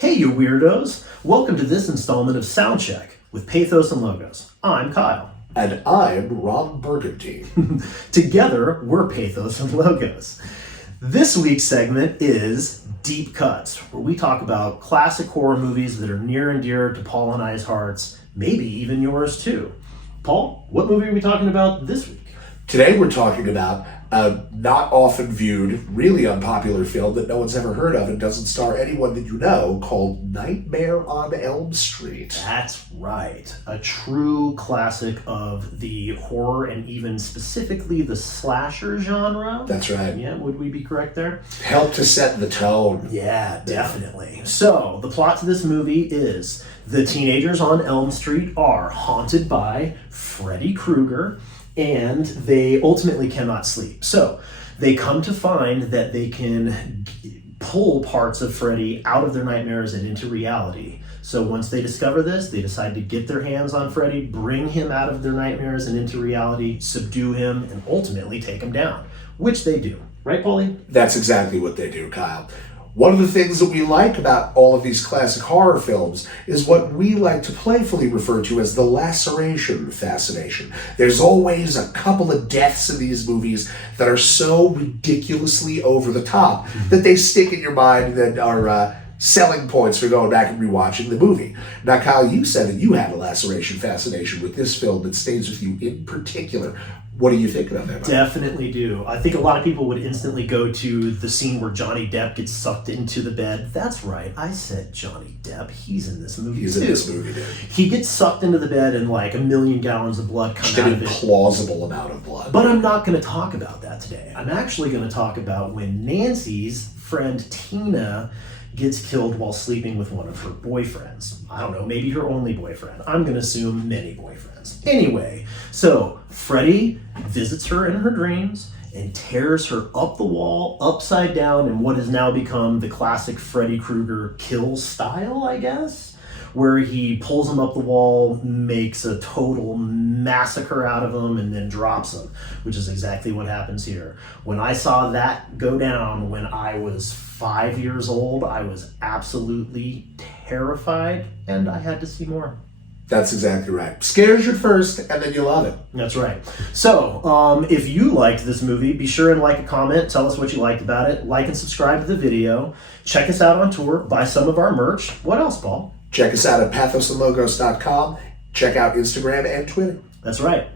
Hey, you weirdos! Welcome to this installment of Soundcheck with Pathos and Logos. I'm Kyle. And I'm Ron Burgundy. Together, we're Pathos and Logos. This week's segment is Deep Cuts, where we talk about classic horror movies that are near and dear to Paul and I's hearts, maybe even yours too. Paul, what movie are we talking about this week? Today we're talking about a not often viewed, really unpopular film that no one's ever heard of and doesn't star anyone that you know, called Nightmare on Elm Street. That's right. A true classic of the horror and even specifically the slasher genre. That's right. Yeah, would we be correct there? Helped to set the tone. Yeah, definitely. So, the plot to this movie is the teenagers on Elm Street are haunted by Freddy Krueger, and they ultimately cannot sleep. So they come to find that they can pull parts of Freddy out of their nightmares and into reality. So once they discover this, they decide to get their hands on Freddy, bring him out of their nightmares and into reality, subdue him, and ultimately take him down, which they do. Right, Paulie? That's exactly what they do, Kyle. One of the things that we like about all of these classic horror films is what we like to playfully refer to as the Laceration fascination. There's always a couple of deaths in these movies that are so ridiculously over the top that they stick in your mind and are selling points for going back and rewatching the movie. Now, Kyle, you said that you had a Laceration fascination with this film that stays with you in particular. What are you thinking of that? Definitely do. I think a lot of people would instantly go to the scene where Johnny Depp gets sucked into the bed. That's right. I said Johnny Depp. He's in this movie He's too. in this movie, dude. He gets sucked into the bed and like 1 million gallons of blood come out of it. Just an implausible amount of blood. But I'm not going to talk about that today. I'm actually going to talk about when Nancy's friend Tina gets killed while sleeping with one of her boyfriends. I don't know, maybe her only boyfriend. I'm going to assume many boyfriends. Anyway, so Freddy visits her in her dreams and tears her up the wall, upside down, in what has now become the classic Freddy Krueger kill style, I guess, where he pulls him up the wall, makes a total massacre out of him, and then drops him, which is exactly what happens here. When I saw that go down when I was 5 years old, I was absolutely terrified, and I had to see more. That's exactly right. Scares you first, and then you love it. That's right. So, if you liked this movie, be sure and like a comment. Tell us what you liked about it. Like and subscribe to the video. Check us out on tour. Buy some of our merch. What else, Paul? Check us out at pathosandlogos.com. Check out Instagram and Twitter. That's right.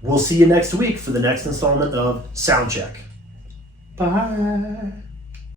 We'll see you next week for the next installment of Soundcheck. Bye.